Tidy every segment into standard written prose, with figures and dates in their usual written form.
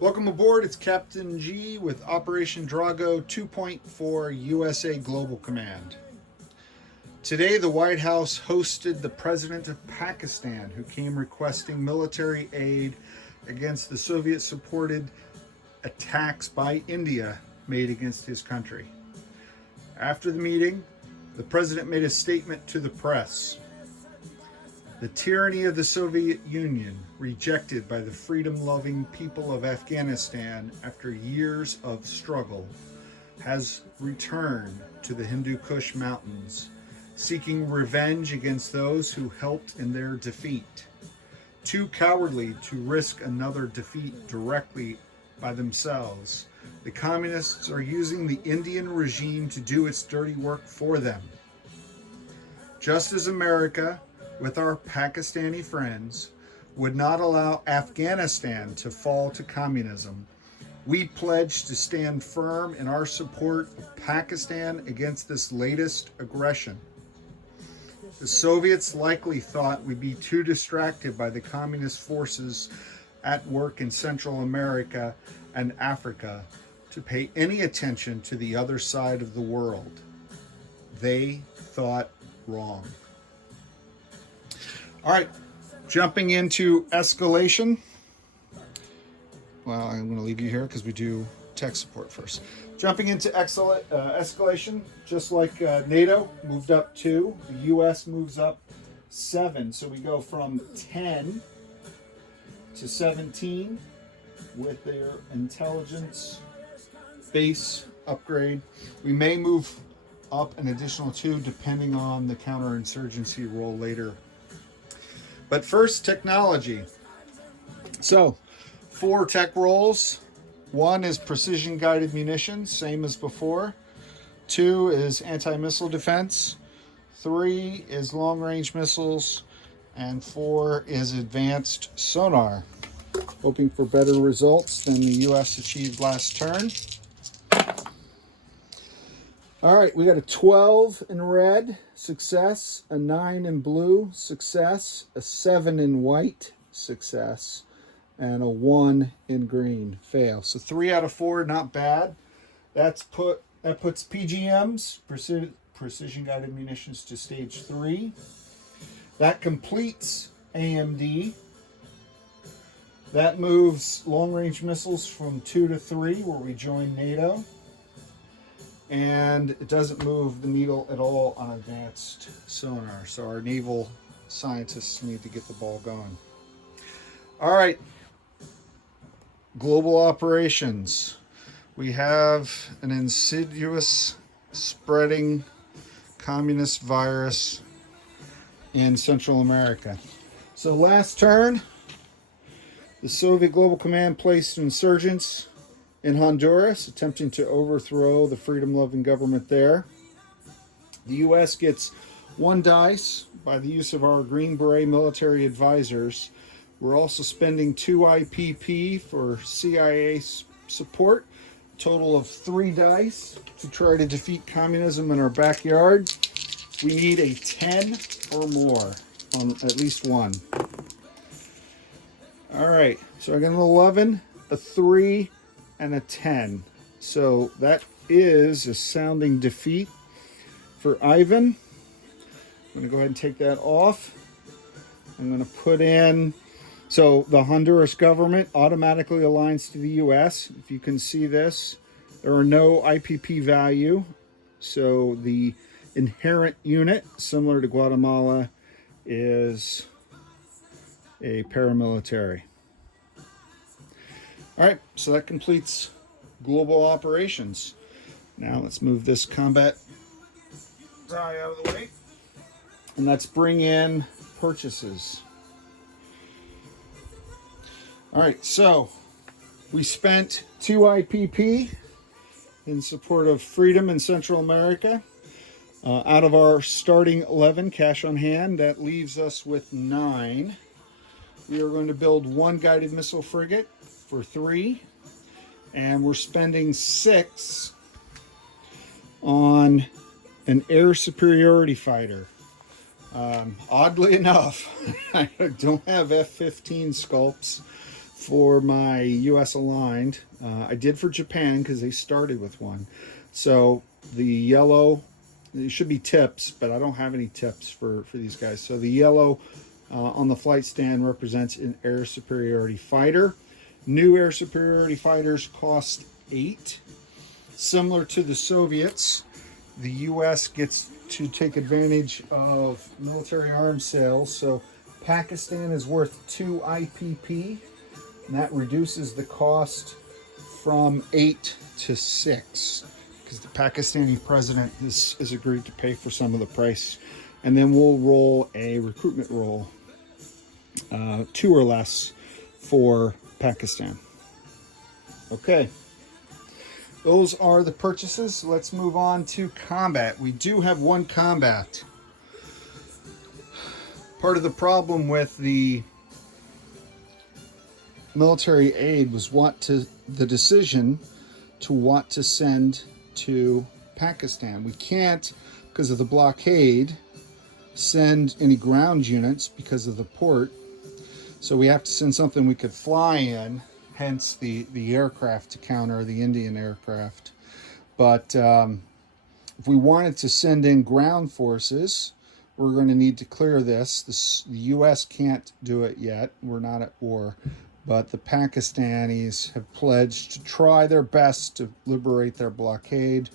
Welcome aboard, it's Captain G with Operation Drago 2.4 USA Global Command. Today, the White House hosted the President of Pakistan, who came requesting military aid against the Soviet-supported attacks by India made against his country. After the meeting, the President made a statement to the press. The tyranny of the Soviet Union, rejected by the freedom-loving people of Afghanistan after years of struggle, has returned to the Hindu Kush Mountains, seeking revenge against those who helped in their defeat. Too cowardly to risk another defeat directly by themselves, the communists are using the Indian regime to do its dirty work for them. Just as America, with our Pakistani friends, would not allow Afghanistan to fall to communism, we pledge to stand firm in our support of Pakistan against this latest aggression. The Soviets likely thought we'd be too distracted by the communist forces at work in Central America and Africa to pay any attention to the other side of the world. They thought wrong. All right, jumping into escalation. Well, I'm going to leave you here because we do tech support first. Jumping into escalation, just like NATO moved up 2, the U.S. moves up 7. So we go from 10 to 17 with their intelligence base upgrade. We may move up an additional 2 depending on the counterinsurgency role later. But first, technology. So, 4 tech roles. 1 is precision guided munitions, same as before. 2 is anti-missile defense. 3 is long-range missiles. And 4 is advanced sonar. Hoping for better results than the U.S. achieved last turn. All right, we got a 12 in red, success, a 9 in blue, success, a 7 in white, success, and a 1 in green, fail. So 3 out of 4, not bad. That puts PGMs, precision guided munitions, to stage 3. That completes AMD. That moves long-range missiles from 2 to 3, where we join NATO. And it doesn't move the needle at all on advanced sonar. So our naval scientists need to get the ball going. All right. Global operations. We have an insidious spreading communist virus in Central America. So last turn, the Soviet Global Command placed insurgents in Honduras, attempting to overthrow the freedom-loving government there. The U.S. gets 1 dice by the use of our Green Beret military advisors. We're also spending 2 IPP for CIA support, a total of 3 dice to try to defeat communism in our backyard. We need a 10 or more on at least 1. All right, so I got an 11, a 3, and a 10. So that is a sounding defeat for Ivan. I'm going to go ahead and take that off. I'm going to put in, so the Honduras government automatically aligns to the U.S. If you can see this, there are no IPP value. So the inherent unit, similar to Guatemala, is a paramilitary. All right, so that completes global operations. Now let's move this combat die out of the way. And let's bring in purchases. All right, so we spent 2 IPP in support of freedom in Central America. Out of our starting 11 cash on hand, that leaves us with 9. We are going to build 1 guided missile frigate for 3, and we're spending 6 on an air superiority fighter. Oddly enough, I don't have F-15 sculpts for my U.S. aligned. I did for Japan because they started with one. So the yellow, it should be tips, but I don't have any tips for these guys. So the yellow on the flight stand represents an air superiority fighter. New air superiority fighters cost 8. Similar to the Soviets, the U.S. gets to take advantage of military arms sales. So Pakistan is worth 2 IPP, and that reduces the cost from 8 to 6, because the Pakistani president has agreed to pay for some of the price. And then we'll roll a recruitment roll, 2 or less for Pakistan. Okay, those are the purchases. Let's move on to combat. We do have one combat. Part of the problem with the military aid was the decision to want to send to Pakistan. We can't, because of the blockade, send any ground units because of the port. So we have to send something we could fly in, hence the aircraft to counter the Indian aircraft. But if we wanted to send in ground forces, we're going to need to clear this. The U.S. can't do it yet. We're not at war. But the Pakistanis have pledged to try their best to liberate their blockade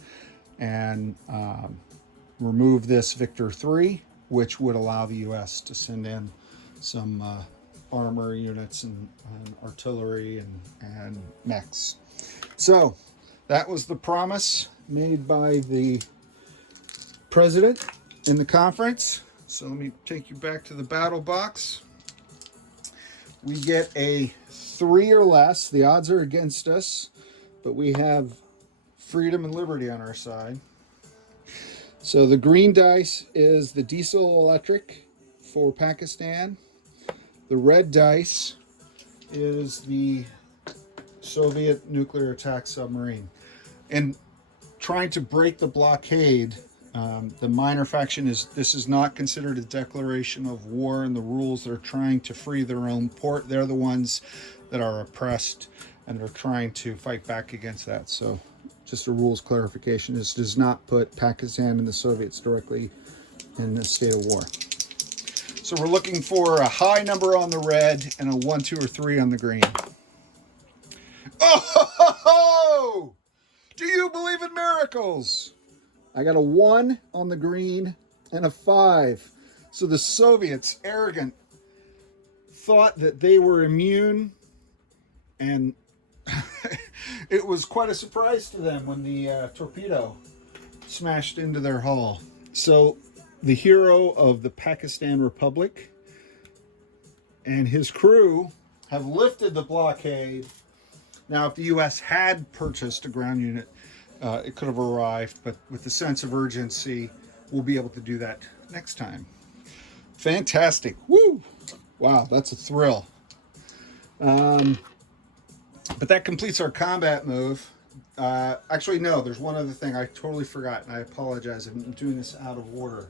and remove this Victor 3, which would allow the U.S. to send in some armor units and artillery and mechs. So that was the promise made by the president in the conference. So let me take you back to the battle box. We get a 3 or less. The odds are against us, but we have freedom and liberty on our side. So the green dice is the diesel electric for Pakistan. The red dice is the Soviet nuclear attack submarine. And trying to break the blockade, the minor faction this is not considered a declaration of war, and the rules, they're trying to free their own port. They're the ones that are oppressed, and they're trying to fight back against that. So just a rules clarification. This does not put Pakistan and the Soviets directly in a state of war. So we're looking for a high number on the red and a 1, 2, or 3 on the green. Oh! Do you believe in miracles? I got a 1 on the green and a 5. So the Soviets, arrogant, thought that they were immune, and it was quite a surprise to them when the torpedo smashed into their hull. So the hero of the Pakistan Republic and his crew have lifted the blockade. Now, if the U.S. had purchased a ground unit, it could have arrived, but with the sense of urgency, we'll be able to do that next time. Fantastic. Woo! Wow, that's a thrill. But that completes our combat move. Actually, no, there's one other thing I totally forgot, and I apologize. I'm doing this out of order.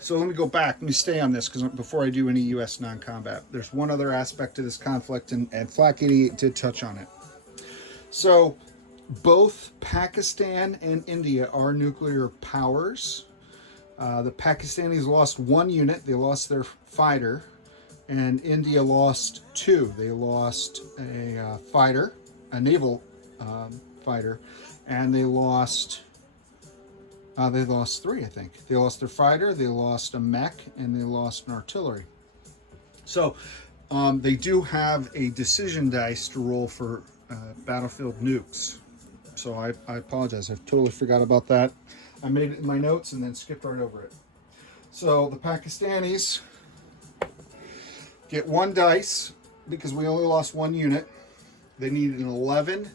So let me go back. Let me stay on this, because before I do any U.S. non-combat, there's one other aspect to this conflict, and Flak 88 did touch on it. So both Pakistan and India are nuclear powers. The Pakistanis lost 1 unit. They lost their fighter. And India lost 2. They lost a fighter, a naval fighter, and they lost 3, I think. They lost their fighter, they lost a mech, and they lost an artillery. So they do have a decision dice to roll for battlefield nukes. So I apologize. I totally forgot about that. I made it in my notes and then skipped right over it. So the Pakistanis get 1 dice because we only lost 1 unit. They need an 11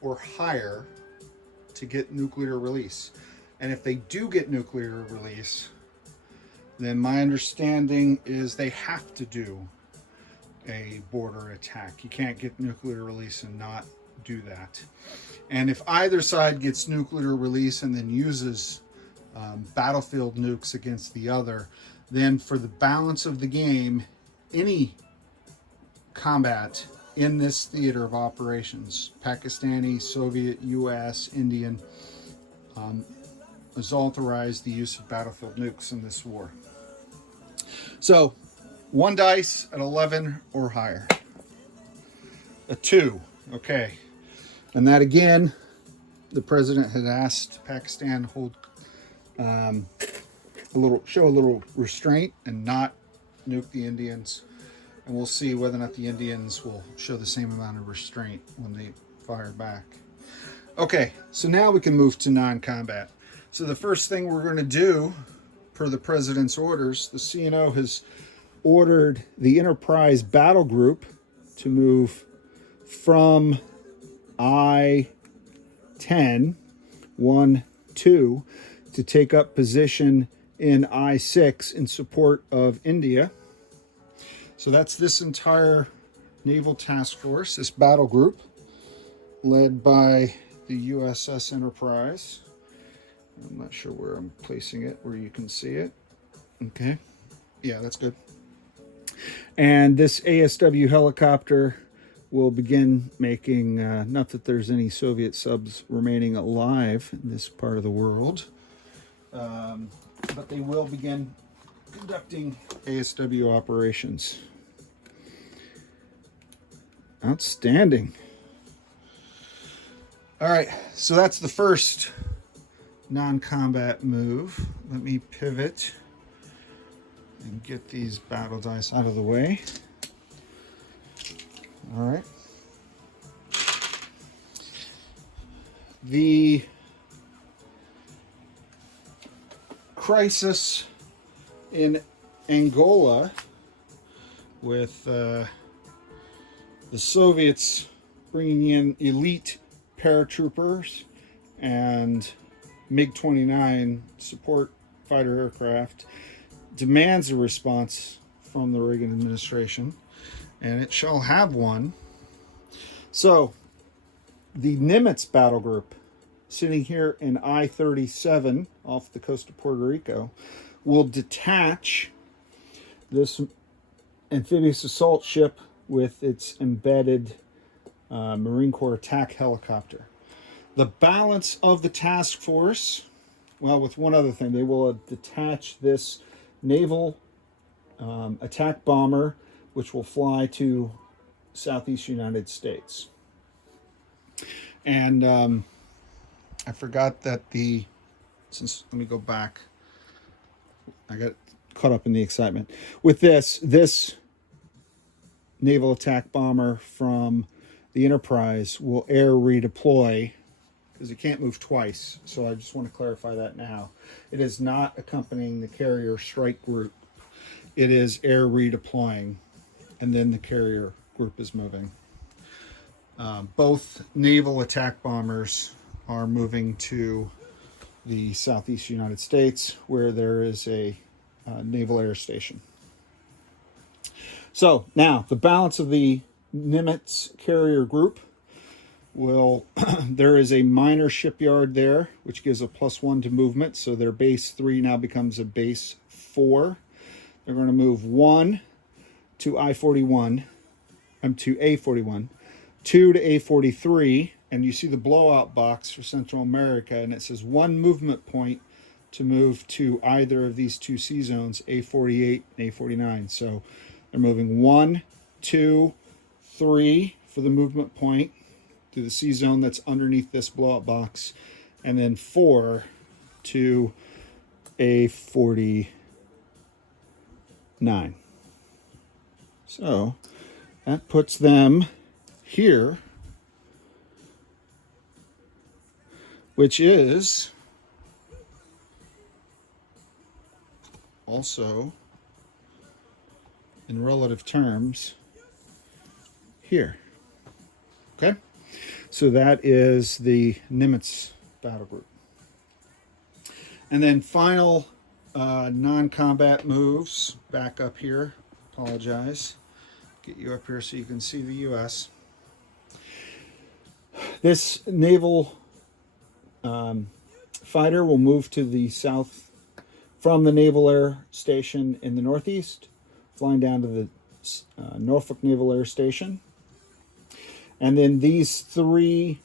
or higher to get nuclear release. And if they do get nuclear release, then my understanding is they have to do a border attack. You can't get nuclear release and not do that. And if either side gets nuclear release and then uses battlefield nukes against the other, then for the balance of the game, any combat in this theater of operations, Pakistani, Soviet, US, Indian, has authorized the use of battlefield nukes in this war. So, 1 dice at 11 or higher. A 2, okay. And that again, the president had asked Pakistan to hold show a little restraint and not nuke the Indians. And we'll see whether or not the Indians will show the same amount of restraint when they fire back. Okay, so now we can move to non-combat. So the first thing we're going to do, per the president's orders, the CNO has ordered the Enterprise Battle Group to move from I-10, 1, 2, to take up position in I-6 in support of India. So that's this entire naval task force, this battle group, led by the USS Enterprise. I'm not sure where I'm placing it, where you can see it. Okay. Yeah, that's good. And this ASW helicopter will begin making, not that there's any Soviet subs remaining alive in this part of the world, but they will begin conducting ASW operations. Outstanding. All right, so that's the first non-combat move. Let me pivot and get these battle dice out of the way. All right. The crisis in Angola with the Soviets bringing in elite paratroopers and MiG-29 support fighter aircraft demands a response from the Reagan administration, and it shall have one. So the Nimitz battle group, sitting here in I-37 off the coast of Puerto Rico, will detach this amphibious assault ship with its embedded Marine Corps attack helicopter. The balance of the task force, well, with one other thing, they will detach this naval attack bomber, which will fly to Southeast United States. And I forgot that let me go back. I got caught up in the excitement. With this naval attack bomber from the Enterprise will air redeploy, because it can't move twice. So I just want to clarify that now. It is not accompanying the carrier strike group. It is air redeploying, and then the carrier group is moving. Both naval attack bombers are moving to the Southeast United States, where there is a naval air station. So now the balance of the Nimitz carrier group will, there is a minor shipyard there, which gives a +1 to movement. So their base 3 now becomes a base 4. They're going to move 1 to I-41, to A-41, 2 to A-43, and you see the blowout box for Central America, and it says 1 movement point to move to either of these 2 sea zones, A-48 and A-49. So they're moving 1, 2, 3 for the movement point to the sea zone that's underneath this blowout box, and then 4 to A-49. So that puts them here, which is also, in relative terms, here. Okay? So that is the Nimitz battle group. And then final non-combat moves, back up here. Apologize. Get you up here so you can see the U.S. This naval fighter will move to the south from the Naval Air Station in the Northeast, flying down to the Norfolk Naval Air Station. And then these 3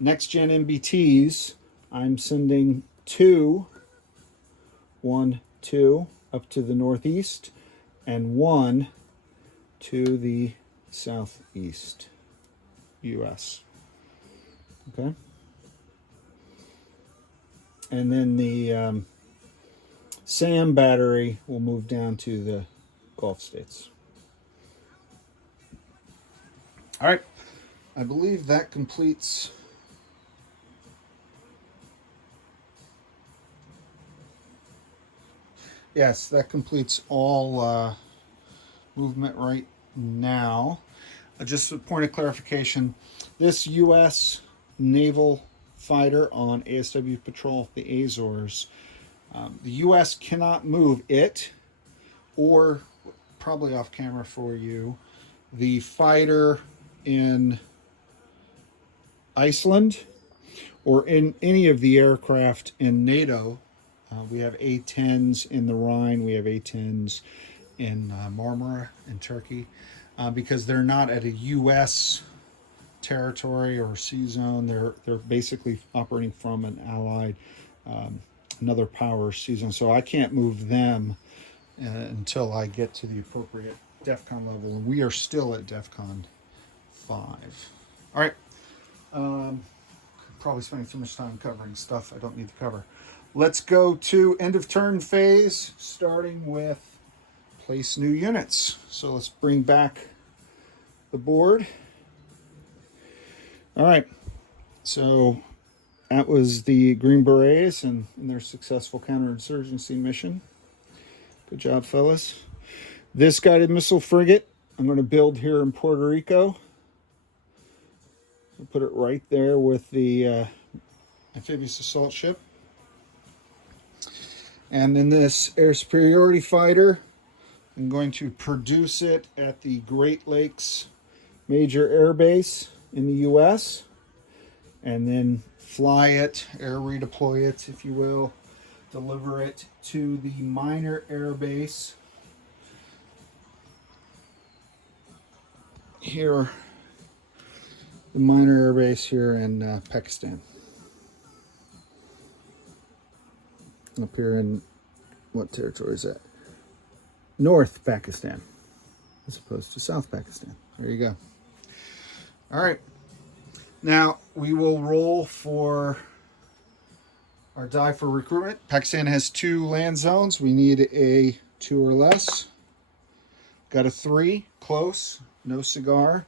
next-gen MBTs, I'm sending 2, 1, 2, up to the northeast, and 1 to the southeast U.S. Okay? And then the SAM battery will move down to the Gulf states. All right. I believe that completes yes, that completes all movement right now. Just a point of clarification, this U.S. naval fighter on ASW patrol the Azores, the U.S. cannot move it, or probably off camera for you, the fighter in Iceland, or in any of the aircraft in NATO. We have A-10s in the Rhine, we have A-10s in Marmara in Turkey, because they're not at a U.S. territory or sea zone. They're basically operating from an allied, another power sea zone. So I can't move them until I get to the appropriate DEFCON level, and we are still at DEFCON 5. All right. Probably spending too much time covering stuff I don't need to cover. Let's go to end of turn phase, starting with place new units. So let's bring back the board. All right. So that was the Green Berets and their successful counterinsurgency mission. Good job, fellas. This guided missile frigate I'm going to build here in Puerto Rico. I'll put it right there with the amphibious assault ship. And then this air superiority fighter, I'm going to produce it at the Great Lakes Major Air Base in the U.S. and then fly it, air redeploy it, if you will, deliver it to the Minor Air Base here, the Minor Air Base here in Pakistan. Up here in, what territory is that? North Pakistan, as opposed to South Pakistan. There you go. All right. Now we will roll for our die for recruitment. Pakistan has 2 land zones. We need a 2 or less. Got a 3, close, no cigar.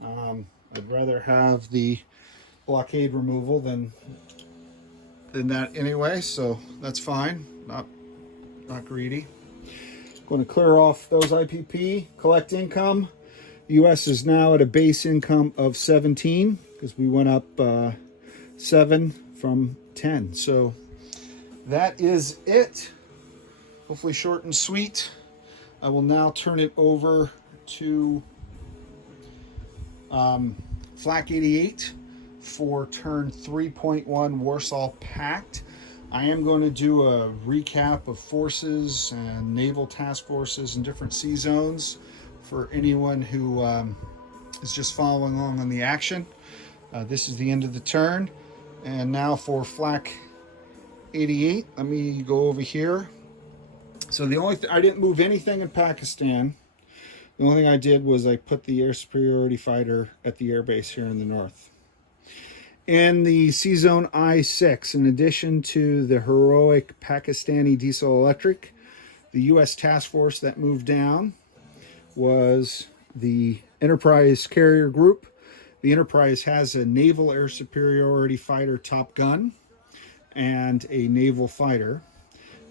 I'd rather have the blockade removal than that anyway, so that's fine. Not greedy. Going to clear off those IPP, collect income. The U.S. is now at a base income of 17 because we went up 7 from 10. So that is it. Hopefully short and sweet. I will now turn it over to Flak 88 for turn 3.1 Warsaw Pact. I am going to do a recap of forces and naval task forces in different sea zones for anyone who is just following along on the action. This is the end of the turn. And now for Flak 88, let me go over here. So the only I didn't move anything in Pakistan. The only thing I did was I put the air superiority fighter at the air base here in the north. In the Sea Zone I-6, in addition to the heroic Pakistani diesel electric, the U.S. task force that moved down was the Enterprise Carrier Group. The Enterprise has a naval air superiority fighter Top Gun and a naval fighter.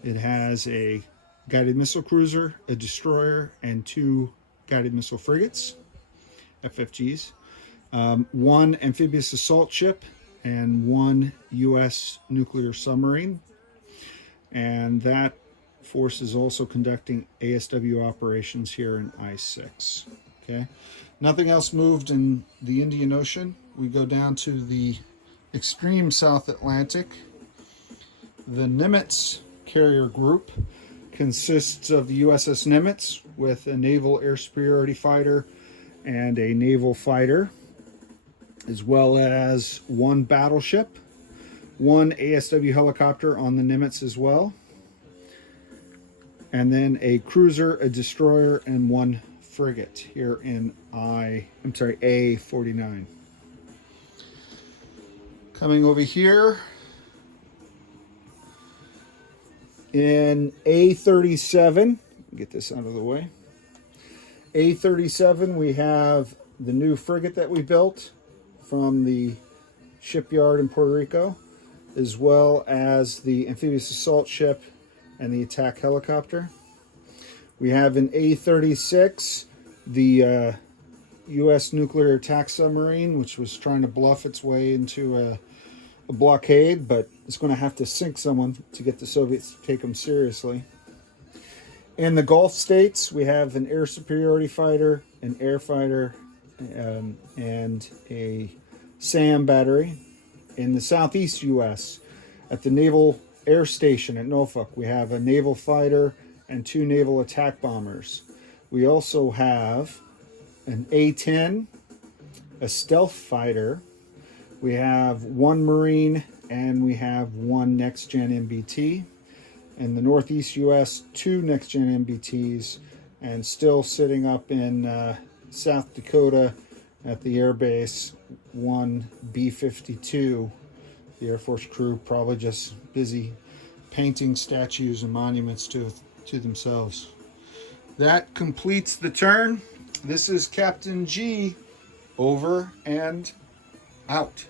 It has a guided missile cruiser, a destroyer, and 2 guided missile frigates, FFGs. 1 amphibious assault ship and 1 U.S. nuclear submarine. And that force is also conducting ASW operations here in I-6. Okay, nothing else moved in the Indian Ocean. We go down to the extreme South Atlantic. The Nimitz Carrier Group consists of the USS Nimitz with a naval air superiority fighter and a naval fighter, as well as one battleship, one ASW helicopter on the Nimitz as well, and then a cruiser, a destroyer, and one frigate here in A49. Coming over here in A37, get this out of the way. A37, we have the new frigate that we built from the shipyard in Puerto Rico, as well as the amphibious assault ship and the attack helicopter. We have in A36 the U.S. nuclear attack submarine, which was trying to bluff its way into a blockade, but it's going to have to sink someone to get the Soviets to take them seriously. In the Gulf states, we have an air superiority fighter, an air fighter, and a SAM battery. In the southeast U.S., at the Naval Air Station at Norfolk, we have a naval fighter and two naval attack bombers. We also have an A-10, a stealth fighter. We have one Marine, and we have one next-gen MBT. In the Northeast U.S., two next-gen MBTs, and still sitting up in South Dakota at the air base, one B-52. The Air Force crew probably just busy painting statues and monuments to themselves. That completes the turn. This is Captain G, over and out.